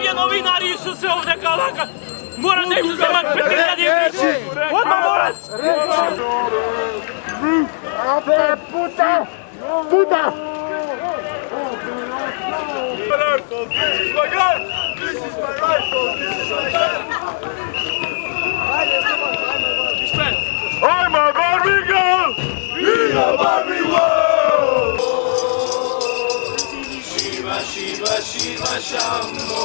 Ovdje novinari su se ovdje kalaka. Mora da im uzemat Petrina Djević. Odmah morac! Puta! Puta! This is my gun! This is my rifle! This is my gun! I'm a Barbie girl! Viva Barbie world! Shiva, Shiva, Shiva, Shambho!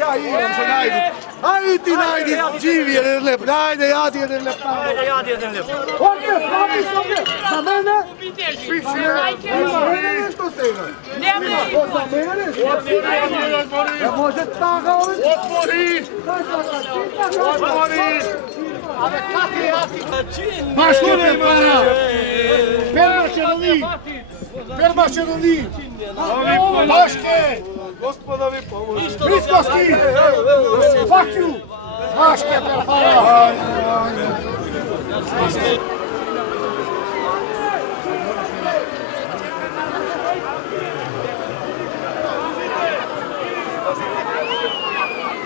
Ja idem se najdit. Ajde ti najdit, živi jedan lep. Ajde, ja ti jedan lep. Ajde, ja ti jedan lep. Ovdje, ovdje, za mene. Za mene nešto se ima. Za mene nešto. Ja može tako ovdje. Otvori! Otvori! Ma što ne para? Permače do njih. Maške! Gospoda mi pomoći! Bliskoski! Fuck you! Maške per para!